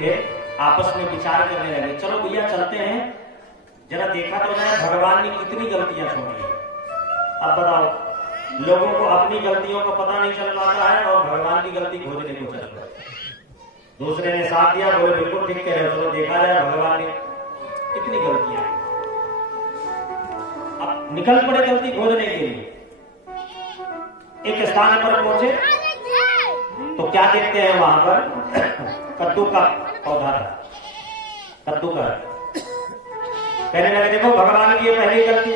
थे, आपस में विचार करने लगे, चलो भैया चलते हैं, जरा देखा तो जाए भगवान ने कितनी गलतियां छोड़ी। अब बताओ, लोगों को अपनी गलतियों का पता नहीं चल पाता है और भगवान की गलती खोजने को चल रहा है। दूसरे ने साथ दिया, बोले बिल्कुल ठीक कह रहे हो, चलो देखा जाए भगवान ने कितनी गलतियां। अब निकल पड़े गलती खोजने के लिए। एक स्थान पर पहुंचे तो क्या देखते हैं वहां पर कद्दू का पौधा था, कद्दू का। कहने लगे देखो भगवान की ये पहली गलती।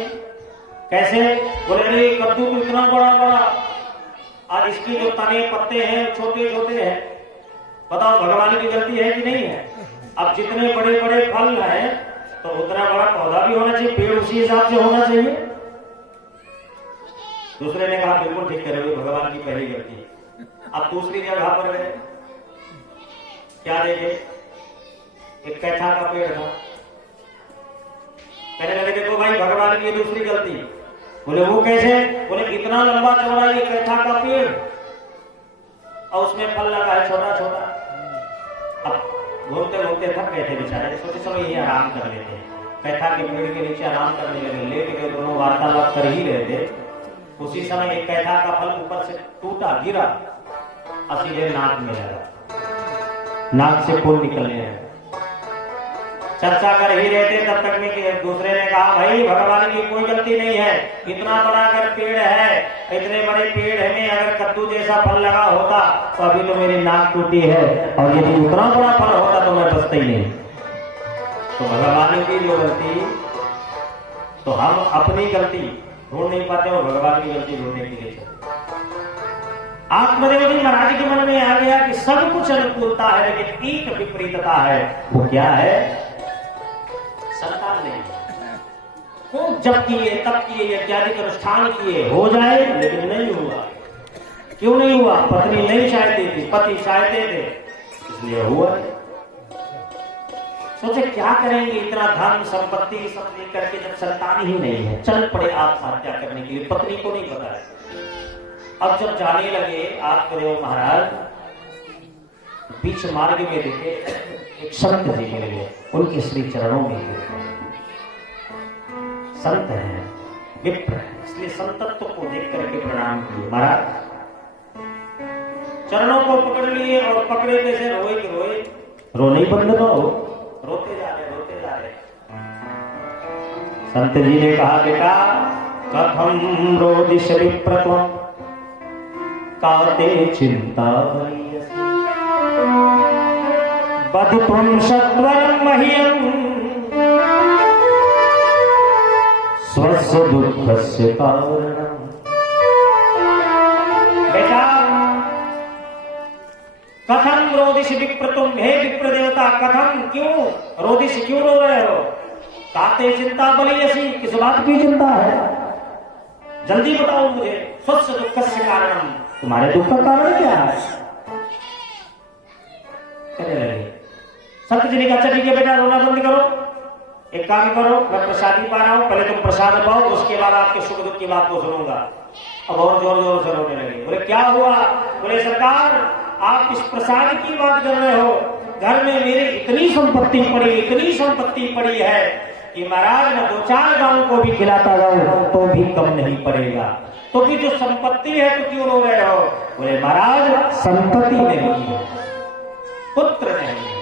कैसे? बोले नहीं, कद्दू तो इतना बड़ा बड़ा, और इसकी जो तने पत्ते हैं छोटे छोटे हैं। बताओ भगवान की गलती है कि नहीं है? अब जितने बड़े बड़े फल हैं तो उतना बड़ा पौधा भी होना चाहिए, पेड़ उसी हिसाब से होना चाहिए। दूसरे ने कहा बिल्कुल ठीक कह रहे हो, भगवान की पहली गलती। अब दूसरी जगह पर गए, क्या देखे? एक कैथा का पेड़ था। कहने लगे देखो भाई भगवान की दूसरी गलती। बोले वो कैसे? बोले इतना लंबा चौड़ा ये कैथा का पेड़ और उसमें फल लगा है छोटा छोटा। अब घूमते घूमते थक गए थे बेचारे, सोचे चलो ये आराम कर लेते हैं। कैथा के पेड़ के नीचे आराम करने लगे, लेट गए, दोनों वार्तालाप कर ही रहे थे। उसी समय एक कैथा का फल ऊपर से टूटा, गिरा और सीधे नाक में लगा, नाक से खून निकलने लगा। चर्चा कर ही रहे थे तब तक में दूसरे ने कहा भाई भगवान की कोई गलती नहीं है, इतना बड़ा अगर पेड़ है, इतने बड़े पेड़ में अगर कद्दू जैसा फल लगा होता तो अभी तो मेरी नाक टूटी है, और यदि उतना बड़ा फल होता तो मैं बचता ही नहीं। तो भगवान की जो गलती, तो हम अपनी गलती ढूंढ नहीं पाते और भगवान की गलती ढूंढने के लिए आत्मदेव जी महाराज के मन में आ गया कि सब कुछ अनुकूलता है लेकिन एक विपरीतता है। वो क्या है? संतान नहीं। खूब जप किए, तप किए, यज्ञादि अनुष्ठान किए, हो जाए, लेकिन नहीं हुआ। क्यों नहीं हुआ? पत्नी नहीं चाहती थी, पति चाहते थे, इसलिए हुआ। सोचे क्या करेंगे, इतना धन संपत्ति सब लेकर के जब संतान ही नहीं है, चल पड़े आत्महत्या करने के लिए। पत्नी को नहीं पता है। अब जब जाने लगे आत्मदेव महाराज, बीच मार्ग में देखे एक संत जी मिल गए, उनके श्री चरणों में गिरे। संत है, विप्र है, इसलिए संतत्व को देख करके प्रणाम किए। महाराज चरणों को पकड़ लिए और पकड़े कैसे रोए कि रोए, रोने ही बंद ना हो, रोते जा रहे, रोते जा रहे। संत जी ने कहा बेटा कथम रोदिष विप्रत्वम् काते चिंता बधित्वं सत्वरं मह्यं स्वस्य दुःखस्य कारणम्। बेटा कथम रोदिष विप्रत्वम्, हे विप्र देवता कथम, क्यों रोदिष, क्यों रो रहे हो? काते चिंता बलयसि, किस बात की चिंता है? जल्दी बताओ मुझे। स्वस्य दुःखस्य कारणम्, तुम्हारे दुख का कारण क्या है? कहने लगे। संत जी ने कहा ठीक है बेटा रोना बंद करो, एक काम करो, मैं प्रसादी पा रहा हूं, पहले तुम प्रसाद पाओ, उसके बाद आपके सुख दुख की बात को सुनूंगा। अब और जोर जोर से रोने लगे। बोले क्या हुआ? बोले सरकार आप इस प्रसाद की बात कर रहे हो, घर में मेरी इतनी संपत्ति पड़ी, इतनी संपत्ति पड़ी है कि महाराज मैं 2-4 गांव को भी खिलाता जाऊं तो भी कम नहीं पड़ेगा। तो भी जो संपत्ति है तो क्यों रो रहे हो? बोले महाराज संपत्ति नहीं है, पुत्र नहीं है।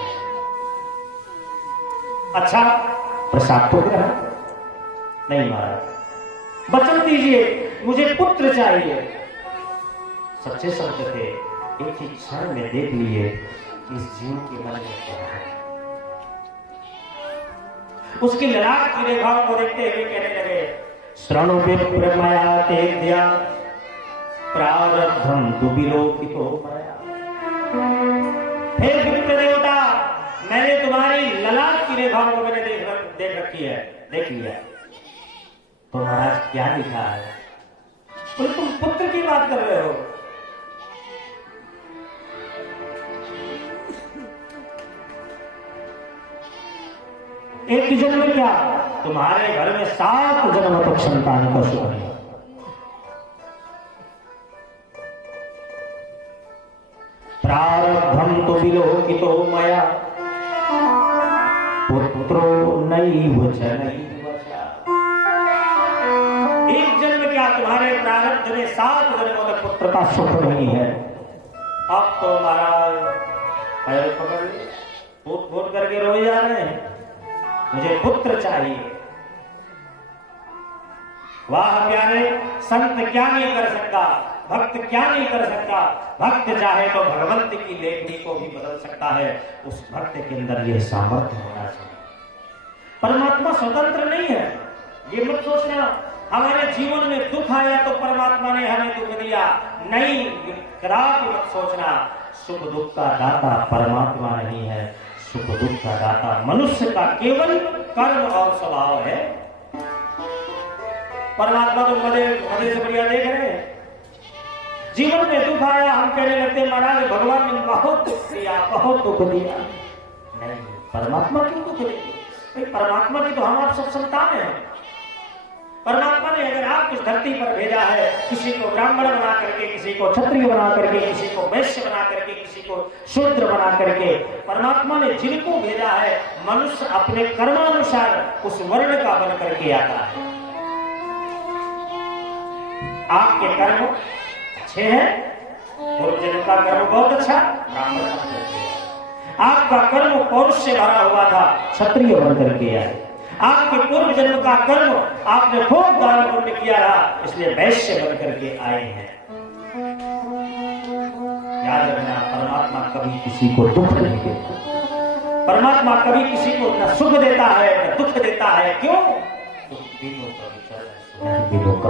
अच्छा प्रसाद तो ग्रहण नहीं महाराज, वचन दीजिए मुझे पुत्र चाहिए। सच्चे संत थे, एक ही क्षण में देख लिए कि इस जीव के मन में क्या है। उसकी ललाट की रेखाओं को देखते हुए कहने लगे श्रणु विप्र मया तेद्या प्रारब्धं तु विलोकितो मया। हे विप्र देवता, मैंने तुम्हारी ललाट की रेखाओं को मैंने देख रखी है, देख लिया। तो महाराज क्या लिखा है? तो तुम पुत्र की बात कर रहे हो। एक जन्म में क्या, तुम्हारे घर में 7 जन्म तक संतान का सुख है। प्रारब्धं तु विलोकितो मया पुत्रो नैव जनैव च। एक जन्म क्या तुम्हारे प्रारब्ध में 7 जन्मों में पुत्र का सुख नहीं है। अब तो महाराज पैर पकड़ लिए, फूट फूट करके रोए जा रहे हैं, मुझे पुत्र चाहिए। वाह प्यारे, संत क्या नहीं कर सकता, भक्त क्या नहीं कर सकता। भक्त चाहे तो भगवंत की लेखनी को भी बदल सकता है। उस भक्त के अंदर यह सामर्थ्य होना चाहिए। परमात्मा स्वतंत्र नहीं है, ये मत सोचना हमारे जीवन में दुख आया तो परमात्मा ने हमें दुख दिया, नहीं, कदापि मत सोचना। सुख दुख का दाता परमात्मा नहीं है, सुख दुख का दाता मनुष्य का केवल कर्म और स्वभाव है। परमात्मा तो मजे से बढ़िया देख रहे हैं। जीवन में दुख आया, हम कहने लगते महाराज भगवान ने बहुत दुख दिया, बहुत दुख दिया। नहीं, परमात्मा क्यों दुख देंगे? परमात्मा की तो हम आप सब संतान हैं। परमात्मा ने अगर आप इस धरती पर भेजा है, किसी को ब्राह्मण बना करके, किसी को क्षत्रिय बना करके, किसी को वैश्य बना करके, किसी को शूद्र बना करके, परमात्मा ने जिनको भेजा है, मनुष्य अपने कर्मानुसार उस वर्ण का बन करके आता है। आपके कर्म अच्छे हैं, पूर्व जन्म का कर्म बहुत अच्छा, ब्राह्मण का। आपका कर्म पौरुष से भरा हुआ था, क्षत्रिय बन करके आए। आपके पूर्व जन्म का कर्म आपने खूब दान पुण्य किया रहा, इसलिए वैश्य बन करके आए हैं। याद रखना, परमात्मा कभी किसी को दुख नहीं देता। परमात्मा कभी किसी को न सुख देता है न दुख देता है। क्यों? दिनों का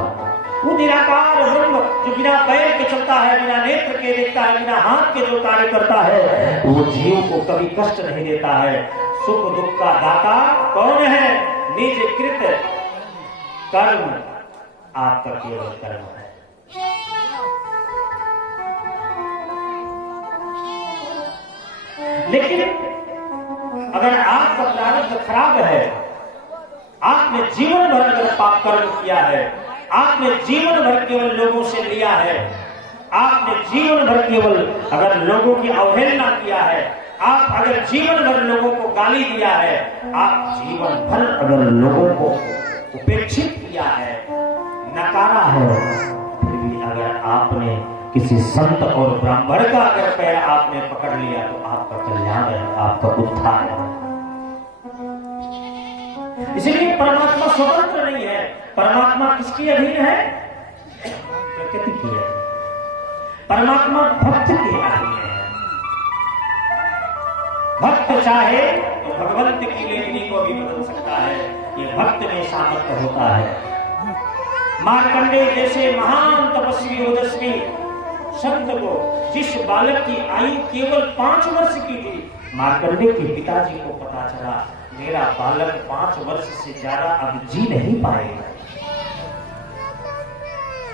वो निराकार ब्रह्म जो बिना पैर के चलता है, बिना नेत्र के देखता है, बिना हाथ के जो कार्य करता है, वो जीव को कभी कष्ट नहीं देता है। सुख दुख का दाता कौन है? निज कृत कर्म, आपका केवल कर्म है। लेकिन अगर आपका प्रारब्ध खराब है, आपने जीवन भर अगर पाप कर्म किया है, आपने जीवन भर केवल लोगों से लिया है, आपने जीवन भर केवल अगर लोगों की अवहेलना किया है, आप अगर जीवन भर लोगों को गाली दिया है, आप जीवन भर अगर लोगों को उपेक्षित किया है, नकारा है, फिर भी अगर आपने किसी संत और ब्राह्मण का अगर पैर आपने पकड़ लिया तो आपका कल्याण है, आपका उद्धार है। इसलिए परमात्मा स्वतंत्र नहीं है। परमात्मा किसकी अधीन है? प्रकृति की है। परमात्मा भक्त के अधीन है। भक्त चाहे तो भगवंत की लेखनी को भी बदल सकता है। ये भक्त में सामर्थ्य होता है। मार्कंडेय जैसे महान तपस्वी ओजस्वी संत को जिस बालक की आयु केवल 5 वर्ष की थी, मार्कंडेय के पिताजी को पता चला मेरा बालक 5 वर्ष से ज्यादा अब जी नहीं पाएगा।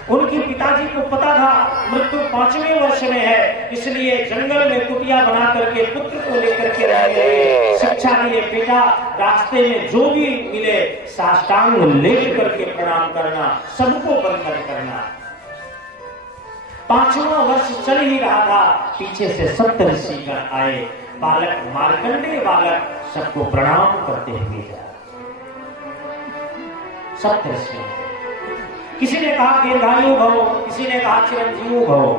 उनके पिताजी को पता था मृत्यु 5वें वर्ष में है, इसलिए जंगल में कुटिया बना करके पुत्र को लेकर के रह गए। शिक्षा दिए, बेटा रास्ते में जो भी मिले साष्टांग लेट करके प्रणाम करना, सबको वंदन करना। 5वां वर्ष चल ही रहा था, पीछे से 7 ऋषिगण आए। बालक मार्कंडेय बालक सबको प्रणाम करते हुए जा। 7 ऋषि, किसी ने कहा दीर्घायु भव, किसी ने कहा चिरंजीव भव,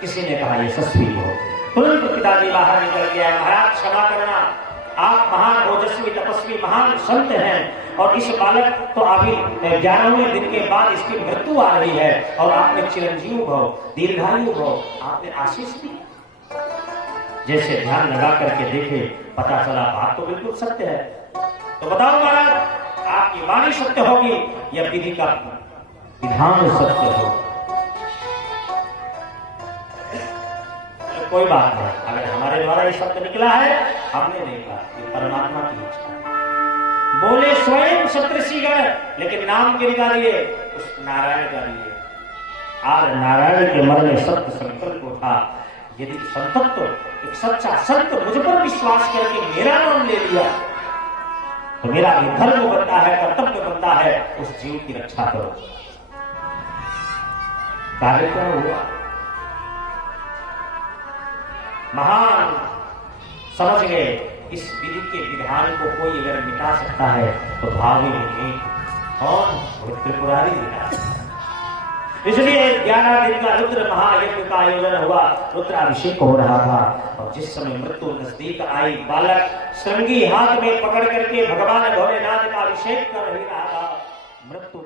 किसी ने कहा यशस्वी भव। तुरंत पिताजी बाहर निकल गया, महाराज क्षमा करना, आप महान ओजस्वी तपस्वी महान संत हैं और इस बालक तो अभी 11वें दिन के बाद इसकी मृत्यु आ रही है और आपने चिरंजीव भव, दीर्घायु भव, आपने आशीष दी। जैसे ध्यान लगा करके देखे, पता चला बात तो बिल्कुल सत्य है। तो बताओ महाराज, आपकी वाणी सत्य होगी या विधि का विधान सत्य हो? तो कोई बात नहीं, अगर हमारे द्वारा ये सत्य निकला है, हमने नहीं कहा, ये परमात्मा की इच्छा। बोले स्वयं सप्तऋषिगण, लेकिन नाम के निकाल दिए उस नारायण का लिए। आज नारायण के मन में सत्य संकल्प उठा, यदि संतत्व एक सच्चा संत मुझ पर विश्वास करके मेरा नाम ले लिया तो मेरा भी धर्म बनता है, कर्तव्य बनता है उस जीव की रक्षा करो। कार्य क्या हुआ? महान समझ गए इस विधि के विधान को कोई अगर मिटा सकता है तो भावी नहीं कौन? वो त्रिपुरारी मिटा सकता है। इसलिए 11 दिन का रुद्र महायज्ञ का आयोजन हुआ, रुद्राभिषेक हो रहा था और जिस समय मृत्यु नजदीक आई, बालक श्रृंगी हाथ में पकड़ करके भगवान भोलेनाथ का अभिषेक कर ही रहा था। मृत्यु